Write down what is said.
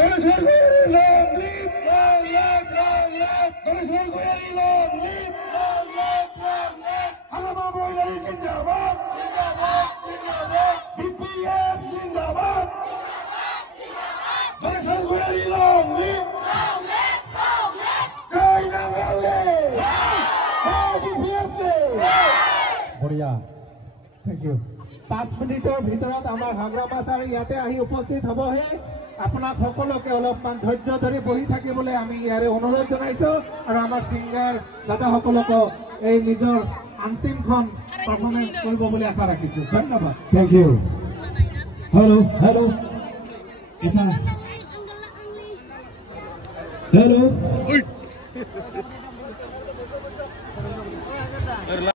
Dinosaur Goyari, long live, long live, long live. Dinosaur Goyari, long live, long live, long live. Alama Goyari, Zindabad, Zindabad, Zindabad. BPM, Zindabad, Zindabad, Zindabad. Dinosaur Goyari, long live, long live, long live. Jai Nagalle, jai BPM Day. বঢ়িয়া thank U 5 মিনিটৰ ভিতৰত আমাৰ Hagrama sir ইয়াতে আহি উপস্থিত হ'বহে আপোনাক সকলোকে অলপমান ধৈৰ্য ধৰি বহি থাকিবলৈ আমি ইয়াৰে অনুৰোধ জনাইছো আৰু আমাৰ সিংগাৰ দাদাসকলক এই নিজৰ অন্তিমখন পাৰফৰ্মেন্স কৰিব বুলি আশা ৰাখিছো ধন্যবাদ Thank you. Hello, hello. Hello.